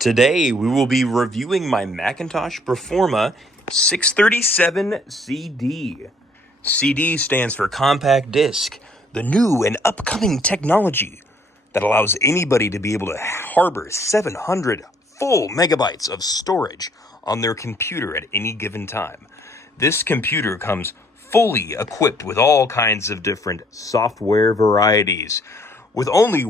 Today, we will be reviewing my Macintosh Performa 637 CD. CD stands for compact disc, the new and upcoming technology that allows anybody to be able to harbor 700 full megabytes of storage on their computer at any given time. This computer comes fully equipped with all kinds of different software varieties, with only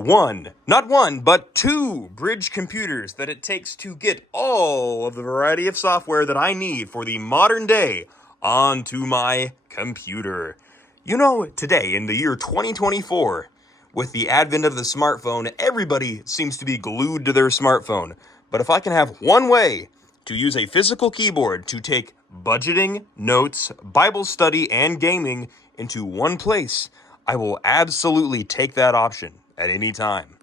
not one, but two bridge computers that it takes to get all of the variety of software that I need for the modern day onto my computer. You know, today, in the year 2024, with the advent of the smartphone, everybody seems to be glued to their smartphone. But if I can have one way to use a physical keyboard to take budgeting, notes, Bible study, and gaming into one place, I will absolutely take that option at any time.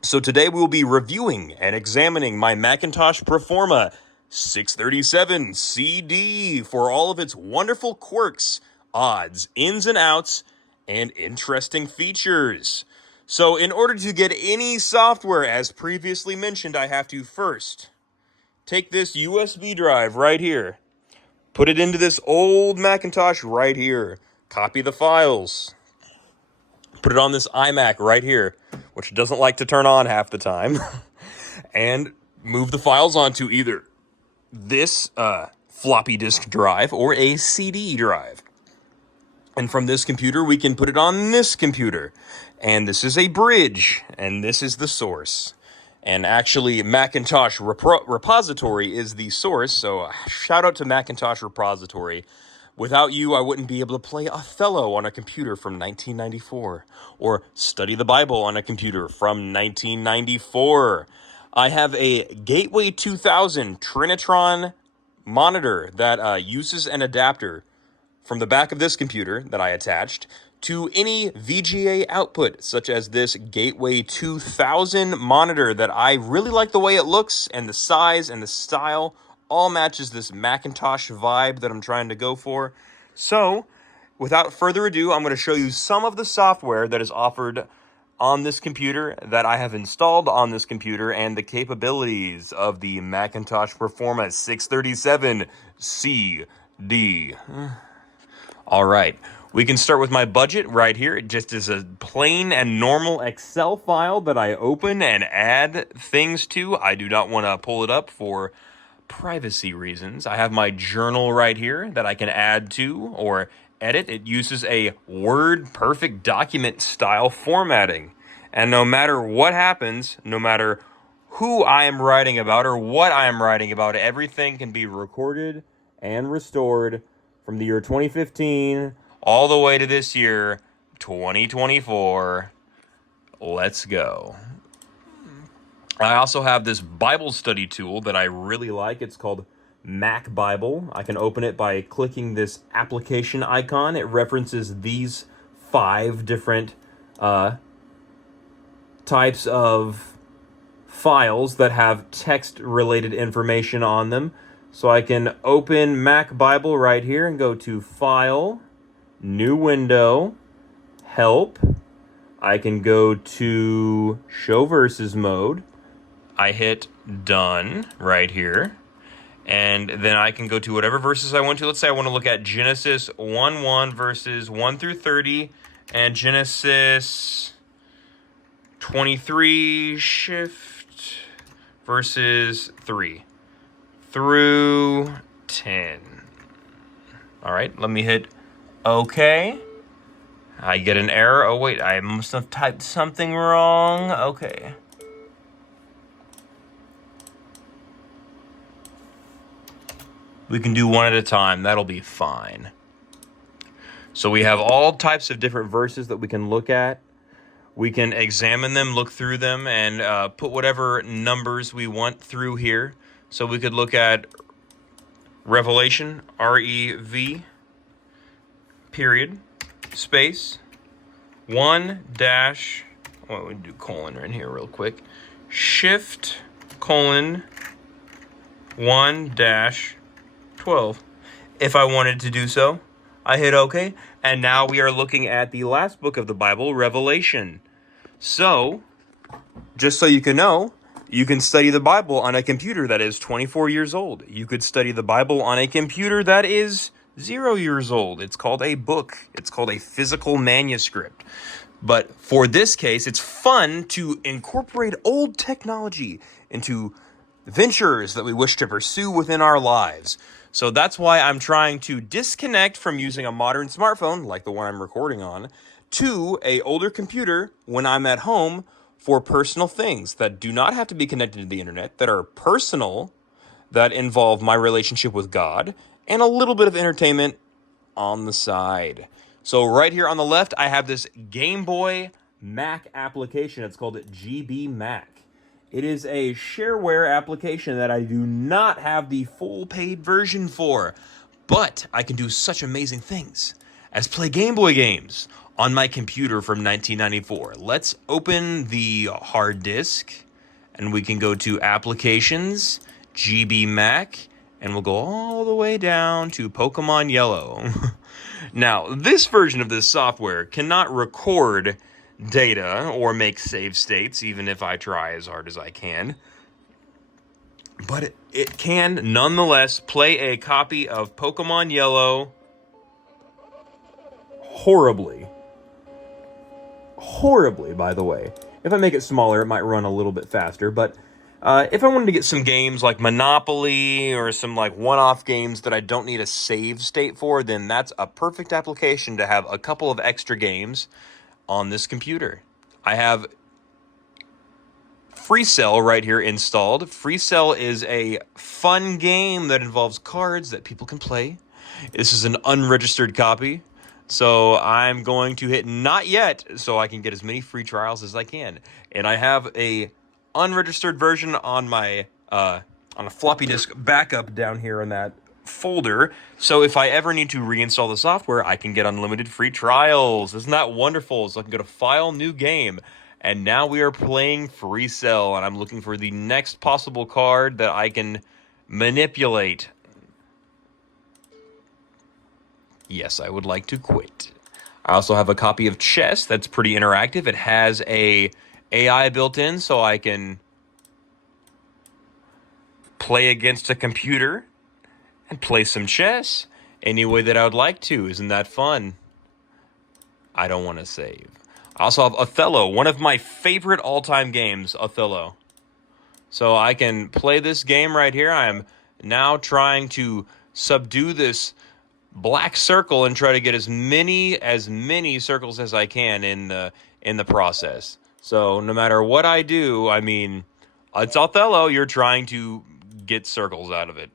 So today we will be reviewing and examining my Macintosh Performa 637 CD for all of its wonderful quirks, odds, ins and outs, and interesting features. So in order to get any software, as previously mentioned, I have to first take this USB drive right here, put it into this old Macintosh right here, copy the files, put it on this iMac right here, which doesn't like to turn on half the time, and move the files onto either this floppy disk drive or a CD drive. And from this computer, we can put it on this computer. And this is a bridge, and this is the source. And actually, Macintosh Repository is the source, so shout out to Macintosh Repository. Without you, I wouldn't be able to play Othello on a computer from 1994, or study the Bible on a computer from 1994. I have a Gateway 2000 Trinitron monitor that uses an adapter from the back of this computer that I attached to any VGA output, such as this Gateway 2000 monitor that I really like the way it looks, and the size and the style all matches this Macintosh vibe that I'm trying to go for. So, without further ado, I'm going to show you some of the software that is offered on this computer that I have installed on this computer and the capabilities of the Macintosh Performa 637 CD. All right, we can start with my budget right here. It just is a plain and normal Excel file that I open and add things to. I do not want to pull it up for privacy reasons. I have my journal right here that I can add to or edit. It uses a Word perfect document style formatting. And no matter what happens, no matter who I am writing about or what I am writing about, everything can be recorded and restored from the year 2015 all the way to this year, 2024. Let's go. I also have this Bible study tool that I really like. It's called Mac Bible. I can open it by clicking this application icon. It references these 5 different types of files that have text-related information on them. So I can open Mac Bible right here and go to File, New Window, Help. I can go to Show Verses mode. I hit Done right here. And then I can go to whatever verses I want to. Let's say I want to look at Genesis 1:1 verses 1 through 30 and Genesis 23 shift verses 3 through 10. All right, let me hit OK. I get an error. Oh, wait, I must have typed something wrong. Okay. We can do one at a time. That'll be fine. So we have all types of different verses that we can look at. We can examine them, look through them, and put whatever numbers we want through here. So we could look at Revelation, REV, period, space, 1 dash, well, we do colon in here real quick, shift, colon, 1 dash, 12. If I wanted to do so, I hit OK, and now we are looking at the last book of the Bible, Revelation. So, just so you can know, You can study the Bible on a computer that is 24 years old. You could study the Bible on a computer that is 0 years old. It's called a book. It's called a physical manuscript. But for this case, it's fun to incorporate old technology into ventures that we wish to pursue within our lives. So that's why I'm trying to disconnect from using a modern smartphone, like the one I'm recording on, to an older computer when I'm at home for personal things that do not have to be connected to the internet, that are personal, that involve my relationship with God, and a little bit of entertainment on the side. So right here on the left, I have this Game Boy Mac application. It's called GB Mac. It is a shareware application that I do not have the full paid version for, but I can do such amazing things as play Game Boy games on my computer from 1994. Let's open the hard disk, and we can go to Applications, GB Mac, and we'll go all the way down to Pokemon Yellow. Now, this version of this software cannot record data or make save states, even if I try as hard as I can. But it can nonetheless play a copy of Pokemon Yellow horribly, by the way. If I make it smaller, it might run a little bit faster, but if I wanted to get some games like Monopoly or some like one-off games that I don't need a save state for, then that's a perfect application to have a couple of extra games on this computer. I have FreeCell right here installed. FreeCell is a fun game that involves cards that people can play. This is an unregistered copy, so I'm going to hit not yet so I can get as many free trials as I can. And I have a unregistered version on my on a floppy disk backup down here in that folder, so if I ever need to reinstall the software, I can get unlimited free trials. Isn't that wonderful? So I can go to File, New Game, and now we are playing FreeCell, and I'm looking for the next possible card that I can manipulate. Yes, I would like to quit. I also have a copy of Chess that's pretty interactive. It has a AI built in, so I can play against a computer and play some chess any way that I would like to. Isn't that fun? I don't want to save. I also have Othello, one of my favorite all-time games, Othello. So I can play this game right here. I am now trying to subdue this black circle and try to get as many circles as I can in the process. So no matter what I do, I mean, it's Othello, you're trying to get circles out of it.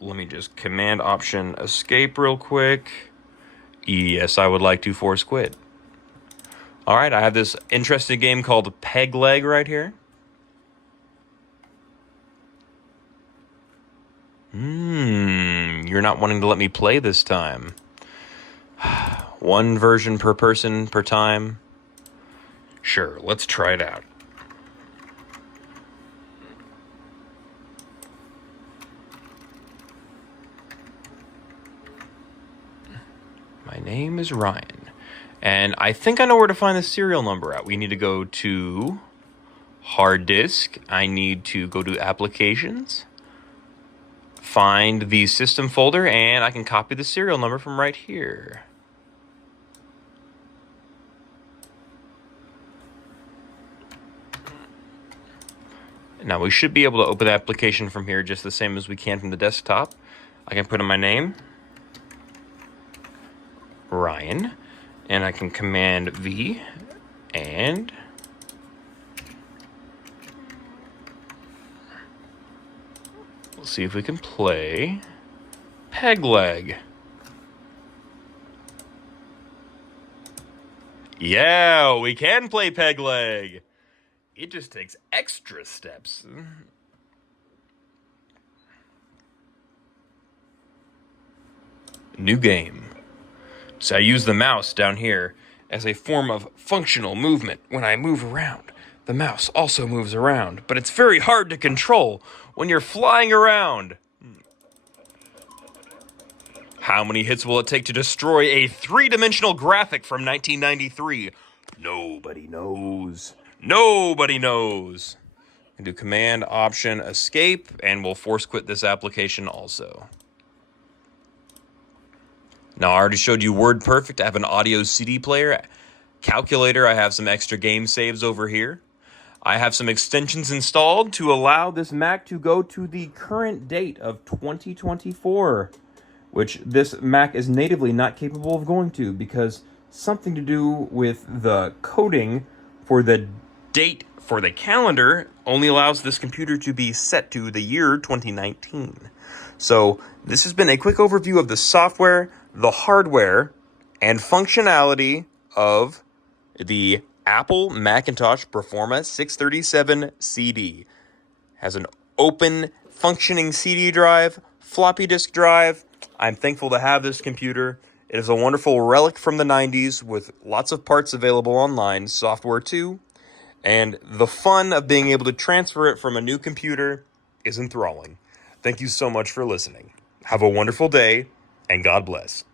Let me just Command Option Escape real quick. Yes, I would like to force quit. All right, I have this interesting game called Peg Leg right here. You're not wanting to let me play this time. One version per person per time. Sure, let's try it out. My name is Ryan, and I think I know where to find the serial number at. We need to go to hard disk. I need to go to applications, find the system folder, and I can copy the serial number from right here. Now we should be able to open the application from here just the same as we can from the desktop. I can put in my name, Ryan, and I can Command V, and we'll see if we can play Peg Leg. Yeah, we can play Peg Leg. It just takes extra steps. New game. So I use the mouse down here as a form of functional movement. When I move around, the mouse also moves around, but it's very hard to control when you're flying around. How many hits will it take to destroy a three-dimensional graphic from 1993? Nobody knows. Nobody knows. And do Command, Option, Escape, and we'll force quit this application also. Now, I already showed you WordPerfect. I have an audio CD player, calculator. I have some extra game saves over here. I have some extensions installed to allow this Mac to go to the current date of 2024, which this Mac is natively not capable of going to because something to do with the coding for the date for the calendar only allows this computer to be set to the year 2019. So this has been a quick overview of the software, the hardware, and functionality of the Apple Macintosh Performa 637 CD. Has an open functioning CD drive, floppy disk drive. I'm thankful to have this computer. It is a wonderful relic from the 90s with lots of parts available online, software too, and the fun of being able to transfer it from a new computer is enthralling. Thank you so much for listening. Have a wonderful day, and God bless.